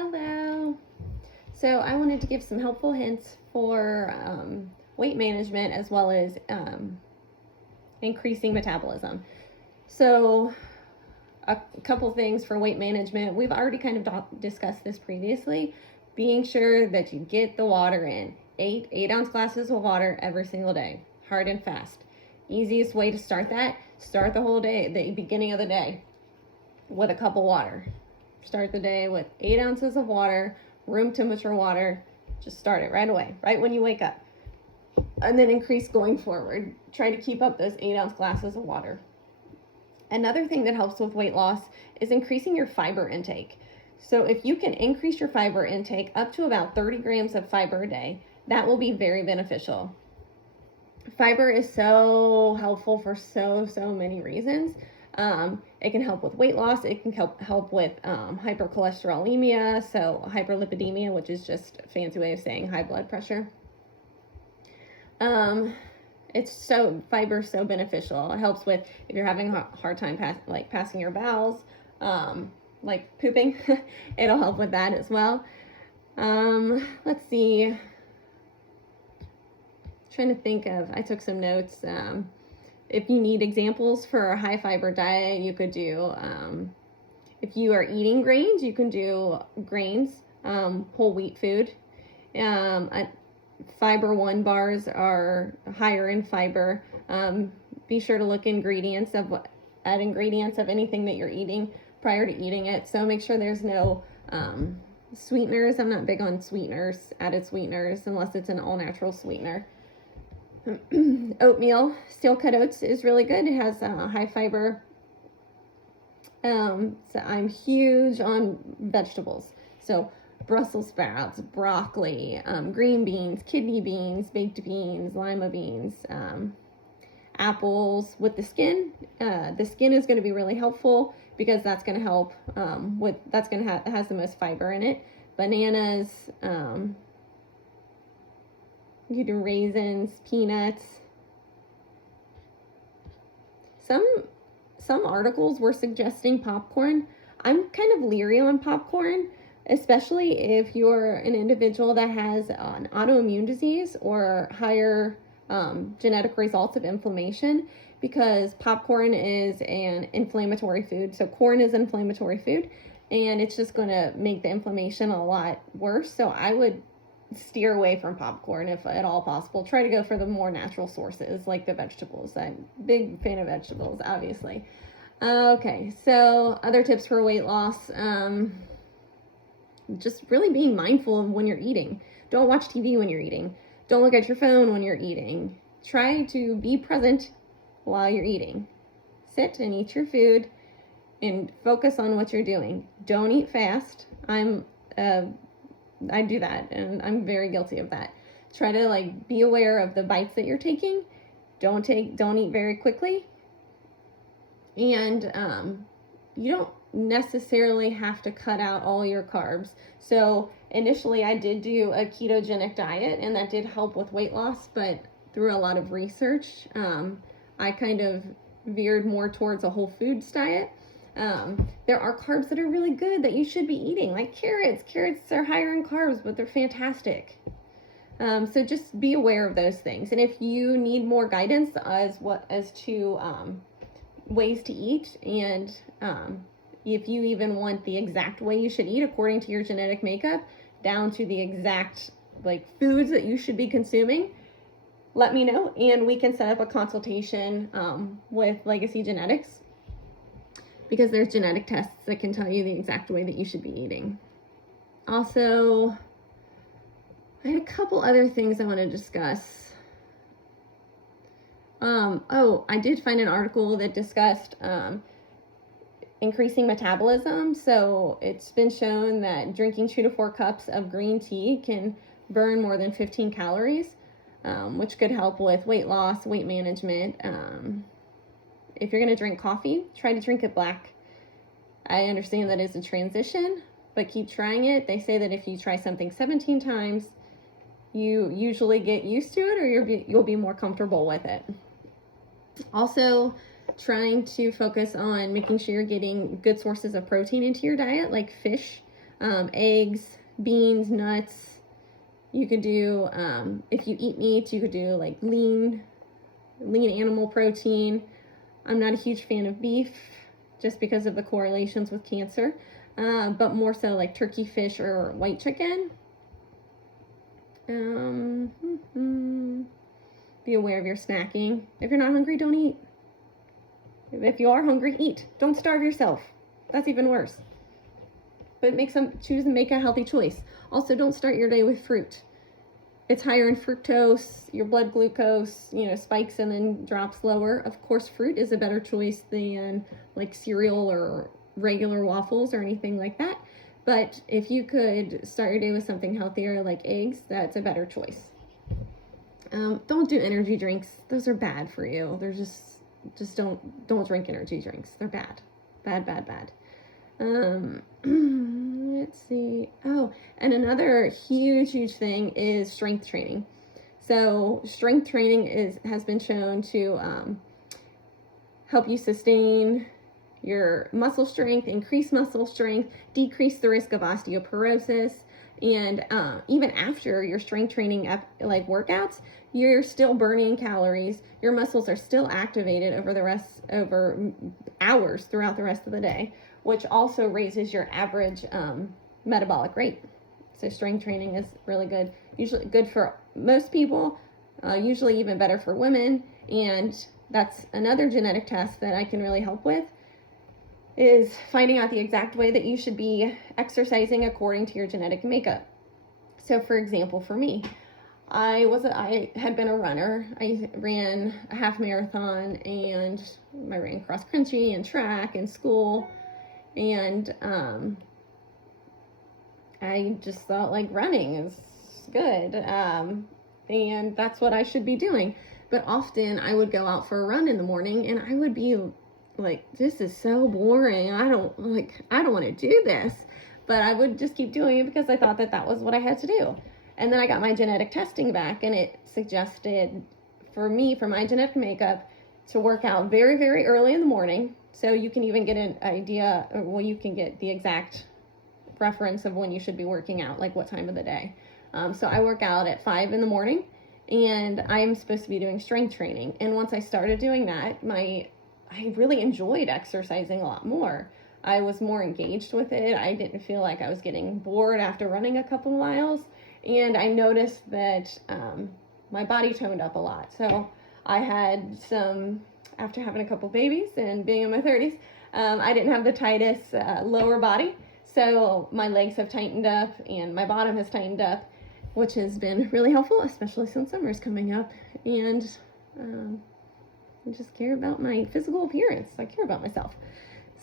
Hello. So I wanted to give some helpful hints for weight management as well as increasing metabolism. So a couple things for weight management. We've already kind of discussed this previously. Being sure that you get the water in. 8-ounce glasses of water every single day, hard and fast. Easiest way to start that, start the whole day, the beginning of the day with a cup of water. Start the day with 8 ounces of water, room temperature water. Just start it right away, right when you wake up. And then increase going forward. Try to keep up those 8-ounce glasses of water. Another thing that helps with weight loss is increasing your fiber intake. So if you can increase your fiber intake up to about 30 grams of fiber a day, that will be very beneficial. Fiber is so helpful for so many reasons. It can help with weight loss. It can help with hypercholesterolemia, so hyperlipidemia, which is just a fancy way of saying high blood pressure. Fiber's so beneficial. It helps with if you're having a hard time passing your bowels, like pooping. It'll help with that as well. Let's see. Trying to think of, I took some notes. If you need examples for a high fiber diet, you could do, if you are eating grains, you can do grains, whole wheat food. Fiber 1 bars are higher in fiber. Be sure to look at ingredients of anything that you're eating prior to eating it. So make sure there's no sweeteners. I'm not big on added sweeteners, unless it's an all-natural sweetener. Oatmeal, steel cut oats is really good. It has high fiber. So I'm huge on vegetables. So Brussels sprouts, broccoli, green beans, kidney beans, baked beans, lima beans, apples with the skin. The skin is going to be really helpful because that's going to help it has the most fiber in it. Bananas, you do raisins, peanuts. Some articles were suggesting popcorn. I'm kind of leery on popcorn, especially if you're an individual that has an autoimmune disease or higher genetic results of inflammation, because popcorn is an inflammatory food. So corn is inflammatory food, and it's just going to make the inflammation a lot worse. So I would steer away from popcorn if at all possible. Try to go for the more natural sources like the vegetables. I'm a big fan of vegetables, obviously. Okay, so other tips for weight loss. Just really being mindful of when you're eating. Don't watch TV when you're eating. Don't look at your phone when you're eating. Try to be present while you're eating. Sit and eat your food and focus on what you're doing. Don't eat fast. I do that, and I'm very guilty of that. Try to be aware of the bites that you're taking. Don't eat very quickly. And you don't necessarily have to cut out all your carbs. So initially I did do a ketogenic diet, and that did help with weight loss, but through a lot of research, I kind of veered more towards a whole foods diet. There are carbs that are really good that you should be eating, like carrots. Carrots are higher in carbs, but they're fantastic. So just be aware of those things. And if you need more guidance as to ways to eat, and if you even want the exact way you should eat according to your genetic makeup, down to the exact foods that you should be consuming, let me know, and we can set up a consultation with Legacy Genetics, because there's genetic tests that can tell you the exact way that you should be eating. Also, I had a couple other things I want to discuss. I did find an article that discussed increasing metabolism. So it's been shown that drinking 2 to 4 cups of green tea can burn more than 15 calories, which could help with weight loss, weight management. If you're going to drink coffee, try to drink it black. I understand that it's a transition, but keep trying it. They say that if you try something 17 times, you usually get used to it, or you'll be more comfortable with it. Also, trying to focus on making sure you're getting good sources of protein into your diet, like fish. eggs, beans, nuts. You could do, if you eat meat, you could do like lean animal protein. I'm not a huge fan of beef just because of the correlations with cancer, but more so like turkey, fish, or white chicken. Be aware of your snacking. If you're not hungry, don't eat. If you are hungry, eat. Don't starve yourself. That's even worse. But choose and make a healthy choice. Also, don't start your day with fruit. It's higher in fructose, your blood glucose, spikes and then drops lower. Of course, fruit is a better choice than like cereal or regular waffles or anything like that. But if you could start your day with something healthier like eggs, that's a better choice. Don't do energy drinks. Those are bad for you. They're just don't drink energy drinks. They're bad. Bad. Let's see. Oh, and another huge thing is strength training. So strength training has been shown to help you sustain your muscle strength, increase muscle strength, decrease the risk of osteoporosis, and even after your strength training workouts, you're still burning calories. Your muscles are still activated over hours throughout the rest of the day, which also raises your average metabolic rate. So strength training is really good. Usually good for most people, usually even better for women. And that's another genetic test that I can really help with, is finding out the exact way that you should be exercising according to your genetic makeup. So for example, for me, I had been a runner. I ran a half marathon, and I ran cross country and track in school. And I just thought like running is good. And that's what I should be doing. But often I would go out for a run in the morning and I would be like, this is so boring. I don't want to do this. But I would just keep doing it because I thought that was what I had to do. And then I got my genetic testing back, and it suggested for me, for my genetic makeup, to work out very, very early in the morning. So you can even get an idea, you can get the exact reference of when you should be working out, like what time of the day. So I work out at 5 in the morning, and I'm supposed to be doing strength training. And once I started doing that, I really enjoyed exercising a lot more. I was more engaged with it. I didn't feel like I was getting bored after running a couple miles. And I noticed that my body toned up a lot. So I had after having a couple babies and being in my 30s, I didn't have the tightest lower body. So my legs have tightened up and my bottom has tightened up, which has been really helpful, especially since summer's coming up. And I just care about my physical appearance. I care about myself.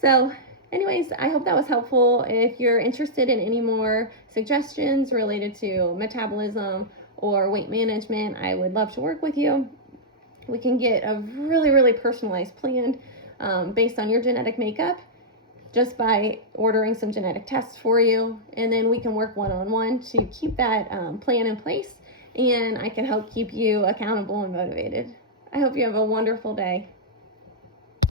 So anyways, I hope that was helpful. If you're interested in any more suggestions related to metabolism or weight management, I would love to work with you. We can get a really, really personalized plan based on your genetic makeup just by ordering some genetic tests for you. And then we can work one-on-one to keep that plan in place, and I can help keep you accountable and motivated. I hope you have a wonderful day.